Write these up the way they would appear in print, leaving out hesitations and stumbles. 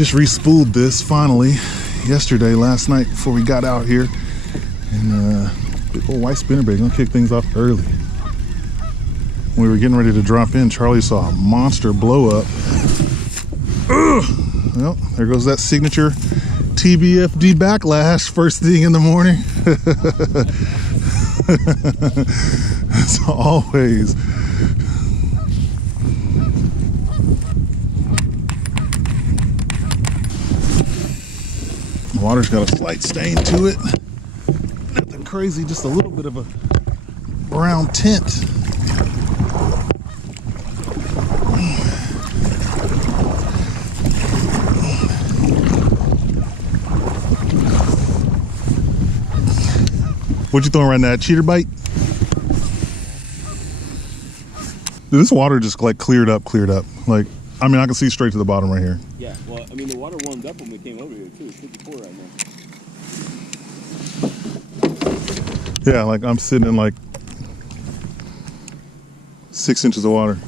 just re-spooled this finally last night before we got out here. And big old white spinnerbait, gonna kick things off early. When we were getting ready to drop in, Charlie saw a monster blow up. Well, there goes that signature TBFD backlash first thing in the morning. As always. The water's got a slight stain to it. Nothing crazy, just a little bit of a brown tint. What you throwing right now? Chatterbait? Dude, this water just like cleared up. Like, I mean, I can see straight to the bottom right here. Yeah, well, I mean, the water warmed up when we came over here too. It's 54 right now. Yeah, like I'm sitting in like 6 inches of water.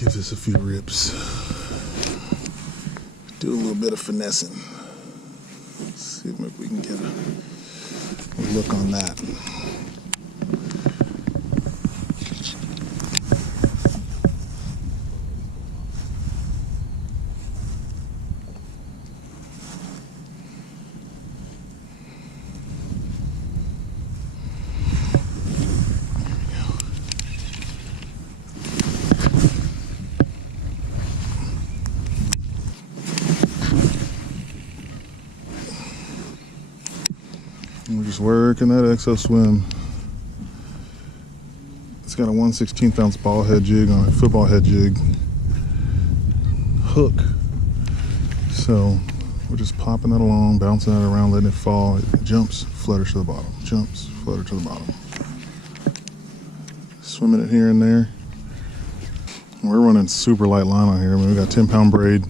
Give this a few rips. Do a little bit of finessing. See if we can get a look on that. We're just working that exo swim. It's got a 1/16 ounce ball head jig on it, football head jig hook. So we're just popping that along, bouncing it around, letting it fall. It jumps, flutters to the bottom, jumps, flutter to the bottom. Swimming it here and there. We're running super light line on here. I mean, we got 10-pound braid,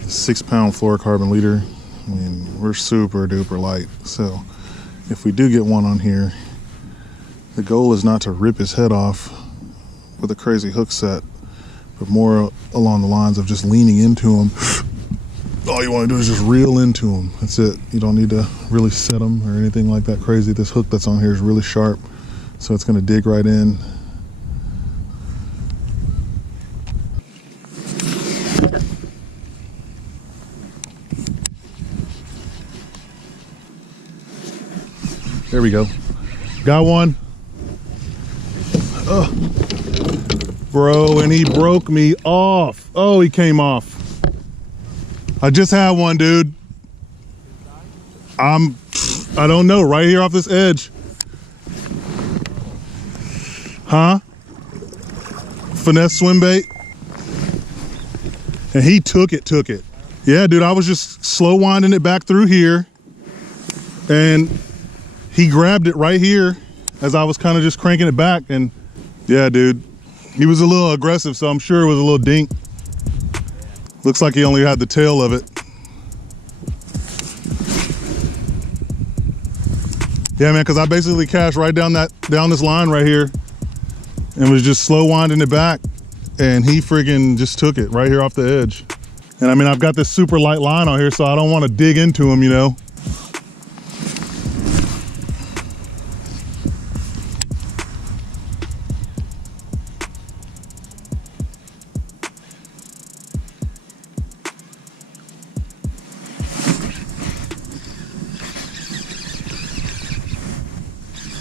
6-pound fluorocarbon leader. I mean, we're super duper light. So if we do get one on here, the goal is not to rip his head off with a crazy hook set, but more along the lines of just leaning into him. All you want to do is just reel into him. That's it. You don't need to really set him or anything like that crazy. This hook that's on here is really sharp, so it's going to dig right in. There we go. Got one. Bro, and he broke me off. Oh, he came off. I just had one, dude. I don't know, right here off this edge. Huh? Finesse swim bait. And he took it. Yeah, dude, I was just slow winding it back through here. And he grabbed it right here as I was kind of just cranking it back. And yeah, dude, he was a little aggressive, so I'm sure it was a little dink. Looks like he only had the tail of it. Yeah, man, because I basically cast right down this line right here and was just slow winding it back, and he friggin' just took it right here off the edge. And I mean, I've got this super light line on here, so I don't want to dig into him, you know.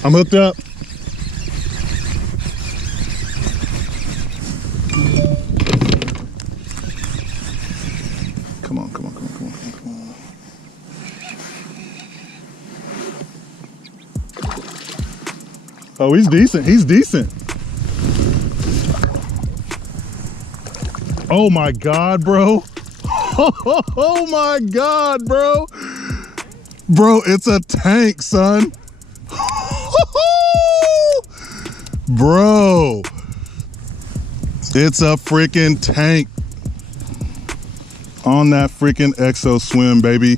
I'm hooked up. Come on. Oh, he's decent. Oh my God, bro. Oh my God, bro. Bro, it's a tank, son. Bro, it's a freaking tank. on that freaking Exo Swim, baby.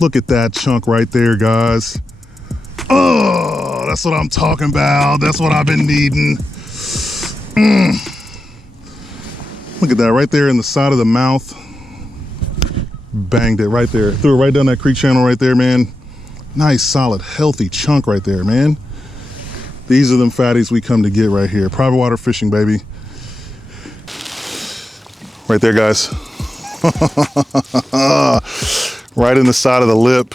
Look at that chunk right there, guys. Oh, that's what I'm talking about. That's what I've been needing. Look at that right there in the side of the mouth. Banged it right there. Threw it right down that creek channel right there, man. Nice, solid, healthy chunk right there, man. These are them fatties we come to get right here. Private water fishing, baby. Right there, guys. Right in the side of the lip.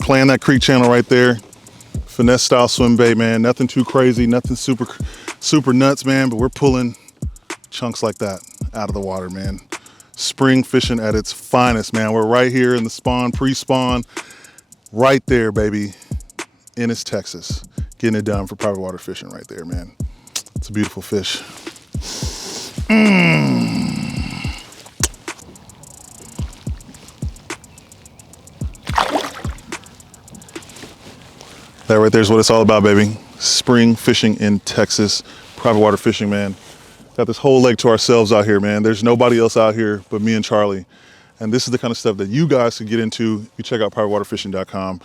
Playing that creek channel right there. Finesse style swim bait, man. Nothing too crazy, nothing super nuts, man, but we're pulling chunks like that out of the water, man. Spring fishing at its finest, man. We're right here in the spawn, pre-spawn, right there, baby. Ennis, Texas. Getting it done for private water fishing right there, man. It's a beautiful fish. That right there is what it's all about, baby. Spring fishing in Texas, private water fishing, man. Got this whole lake to ourselves out here, man. There's nobody else out here but me and Charlie. And this is the kind of stuff that you guys can get into. You check out privatewaterfishing.com.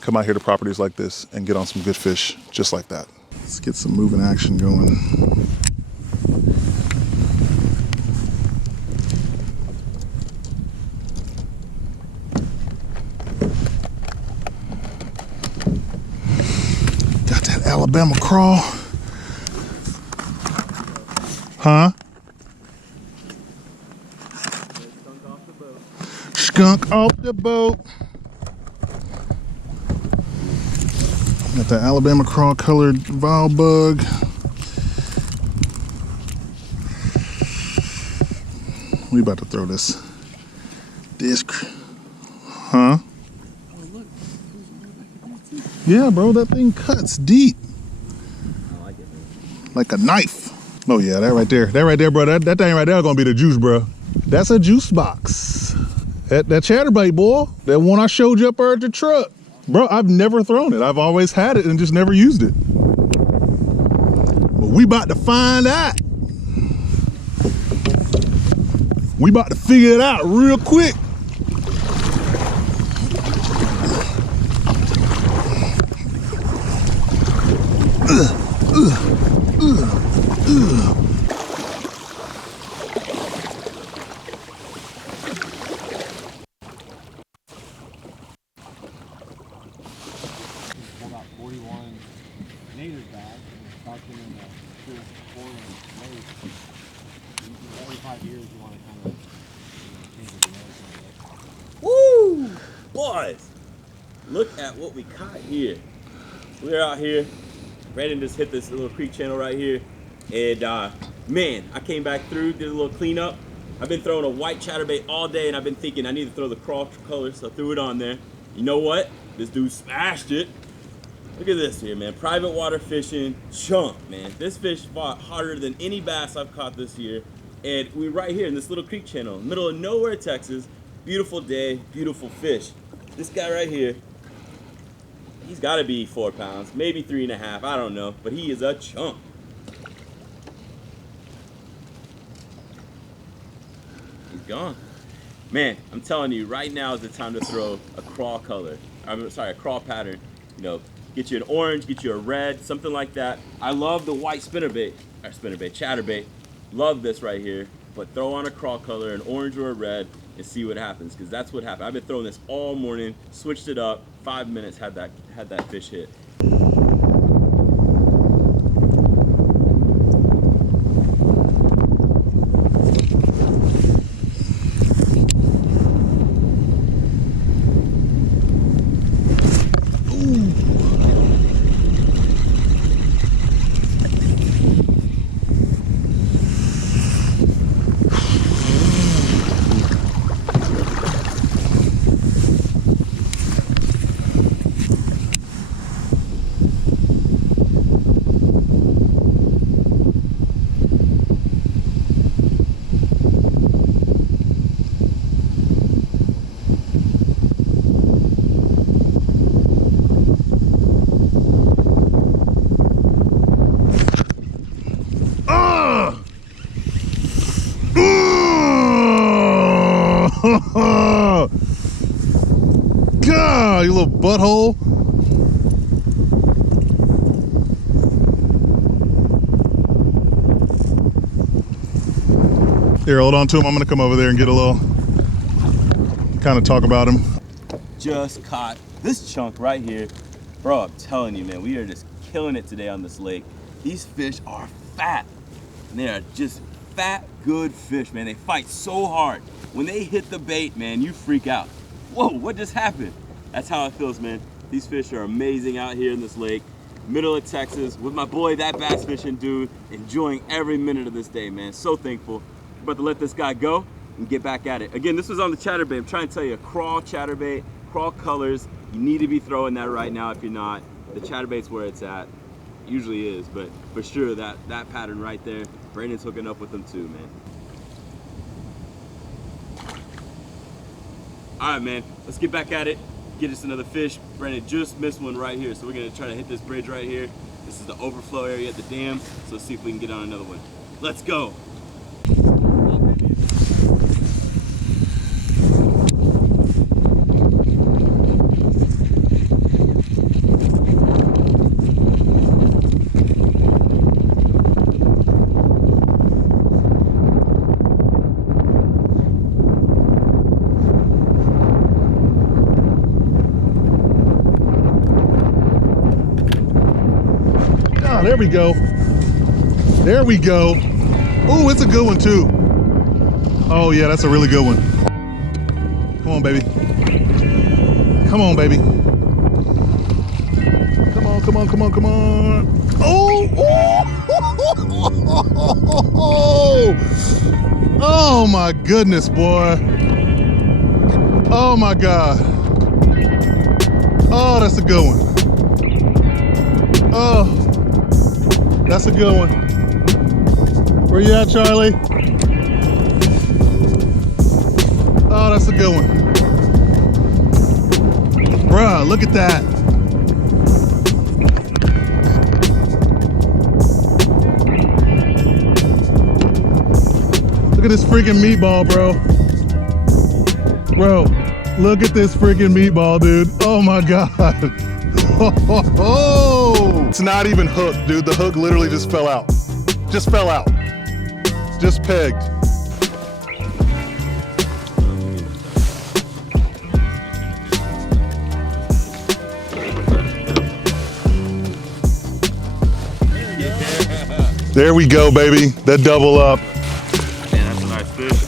Come out here to properties like this and get on some good fish just like that. Let's get some moving action going. Got that Alabama crawl. Huh? Skunk off the boat. Got the Alabama crawl colored vile bug. We about to throw this disc. Huh? Yeah, bro, that thing cuts deep. I like it, man. Like a knife. Oh yeah, that right there, bro. That thing right there gonna be the juice, bro. That's a juice box. That Chatterbait, boy. That one I showed you up there at the truck. Bro, I've never thrown it. I've always had it and just never used it. But we about to find out. We about to figure it out real quick. About 41 native bags, and in the 2 or 4 inch lake. Every 5 years, you want to kind of change the genetics. Woo! Boys, look at what we caught here. We're out here. Brandon just hit this little creek channel right here. And man, I came back through, did a little cleanup. I've been throwing a white chatterbait all day, and I've been thinking I need to throw the crawl color, so I threw it on there. You know what? This dude smashed it. Look at this here, man. Private water fishing chunk, man. This fish fought harder than any bass I've caught this year. And we're right here in this little creek channel, middle of nowhere, Texas. Beautiful day, beautiful fish. This guy right here, he's got to be 4 pounds, maybe 3.5, I don't know, but he is a chunk. He's gone. Man, I'm telling you, right now is the time to throw a crawl color. I'm sorry, a crawl pattern. You know, get you an orange, get you a red, something like that. I love the white chatterbait. Love this right here. But throw on a crawl color, an orange or a red, and see what happens, because that's what happened. I've been throwing this all morning, switched it up, 5 minutes, had that fish hit. God, you little butthole. Here, hold on to him. I'm gonna come over there and get a little, kind of talk about him. Just caught this chunk right here. Bro, I'm telling you, man, we are just killing it today on this lake. These fish are fat. And they are just fat, good fish, man. They fight so hard. When they hit the bait, man, you freak out. Whoa, what just happened? That's how it feels, man. These fish are amazing out here in this lake, middle of Texas, with my boy, that bass fishing dude, enjoying every minute of this day, man. So thankful. About to let this guy go and get back at it. Again, this was on the Chatterbait. I'm trying to tell you, crawl Chatterbait, crawl colors. You need to be throwing that right now. If you're not, the Chatterbait's where it's at. Usually is, but for sure that pattern right there, Brandon's hooking up with them too, man. All right, man, let's get back at it. Get us another fish. Brandon just missed one right here, so we're gonna try to hit this bridge right here. This is the overflow area at the dam, so let's see if we can get on another one. Let's go. There we go. There we go. Oh, it's a good one too. Oh yeah, that's a really good one. Come on, baby. Come on, baby. Come on, come on, come on, come on. Oh, oh, oh my goodness, boy. Oh my God. Oh, that's a good one. Oh. That's a good one. Where you at, Charlie? Oh, that's a good one. Bruh, look at that. Look at this freaking meatball, bro. Bro, look at this freaking meatball, dude. Oh my God. Oh, it's not even hooked, dude. The hook literally just fell out. Just fell out. Just pegged. There we go, baby. That double up. Man, that's a nice fish.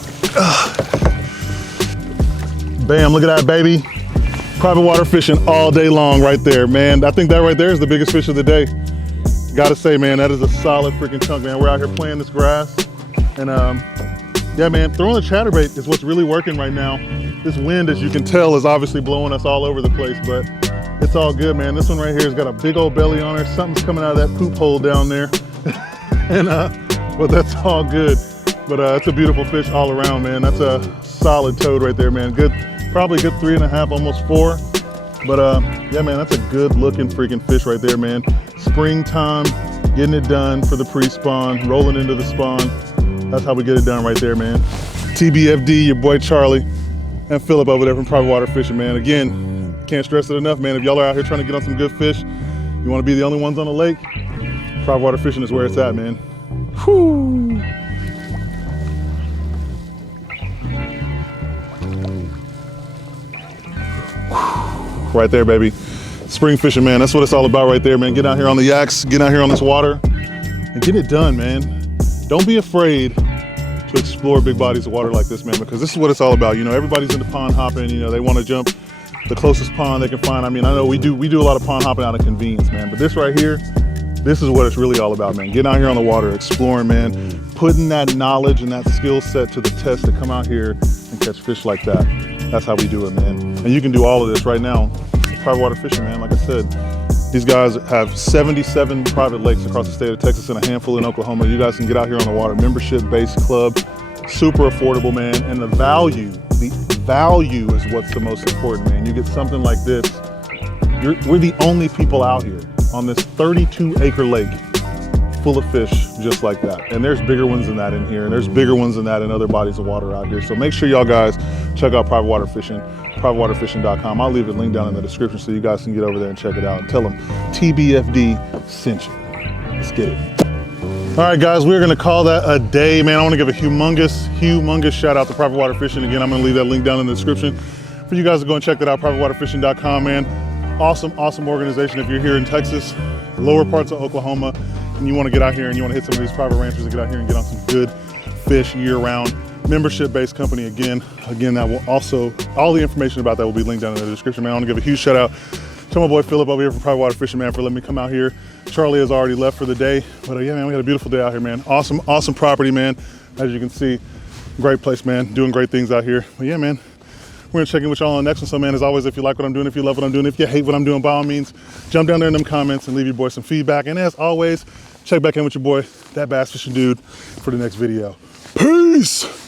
Bam, look at that, baby. Private water fishing all day long right there, man. I think that right there is the biggest fish of the day. Gotta say, man, that is a solid freaking chunk, man. We're out here playing this grass. And yeah, man, throwing the chatterbait is what's really working right now. This wind, as you can tell, is obviously blowing us all over the place, but it's all good, man. This one right here has got a big old belly on her. Something's coming out of that poop hole down there. And but that's all good. But it's a beautiful fish all around, man. That's a solid toad right there, man. Good. Probably good 3.5, almost 4. But yeah, man, that's a good looking freaking fish right there, man. Springtime, getting it done for the pre-spawn, rolling into the spawn. That's how we get it done right there, man. TBFD, your boy Charlie, and Philip over there from Private Water Fishing, man. Again, can't stress it enough, man. If y'all are out here trying to get on some good fish, you want to be the only ones on the lake, Private Water Fishing is where it's at, man. Whew. Right there, baby. Spring fishing, man. That's what it's all about right there, man. Get out here on the yaks, get out here on this water, and get it done, man. Don't be afraid to explore big bodies of water like this, man, because this is what it's all about. You know, everybody's into pond hopping. You know, they want to jump the closest pond they can find. I mean, I know we do a lot of pond hopping out of convenience, man. But this right here, this is what it's really all about, man. Getting out here on the water, exploring, man. Putting that knowledge and that skill set to the test to come out here and catch fish like that. That's how we do it, man. And you can do all of this right now. Private water fishing, man. Like I said, these guys have 77 private lakes across the state of Texas and a handful in Oklahoma. You guys can get out here on the water. Membership-based club, super affordable, man. And the value is what's the most important, man. You get something like this. We're the only people out here on this 32-acre lake full of fish just like that. And there's bigger ones than that in here, and there's bigger ones than that in other bodies of water out here. So make sure y'all guys check out Private Water Fishing, privatewaterfishing.com. I'll leave a link down in the description so you guys can get over there and check it out and tell them TBFD sent you. Let's get it. All right, guys, we're gonna call that a day, man. I wanna give a humongous shout out to Private Water Fishing. Again, I'm gonna leave that link down in the description for you guys to go and check that out, privatewaterfishing.com, man. Awesome organization. If you're here in Texas, lower parts of Oklahoma, and you wanna get out here and you wanna hit some of these private ranchers and get out here and get on some good fish year-round, membership-based company. Again, that will also, all the information about that will be linked down in the description, man. I wanna give a huge shout out to my boy Philip over here from Private Water Fishing, man, for letting me come out here. Charlie has already left for the day, but yeah, man, we had a beautiful day out here, man. Awesome property, man. As you can see, great place, man. Doing great things out here. But yeah, man, we're gonna check in with y'all on the next one. So, man, as always, if you like what I'm doing, if you love what I'm doing, if you hate what I'm doing, by all means, jump down there in them comments and leave your boy some feedback. And as always, check back in with your boy, that bass fishing dude, for the next video. Peace.